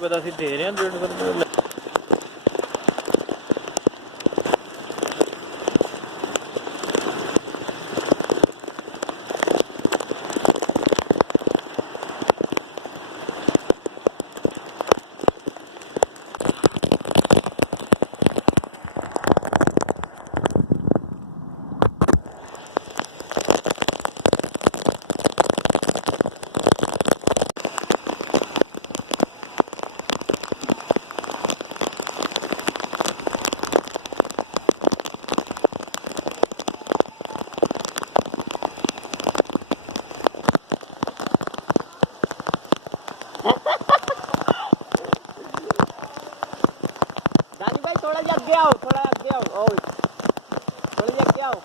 ਰੁਪਏ ਦਾ ਅਸੀਂ ਦੇ ਰਹੇ ਹਾਂ, 150 ਰੁਪਏ। राजू भाई थोड़ा जा आगे आओ, थोड़ा आगे आओ, और थोड़ा जा आगे आओ।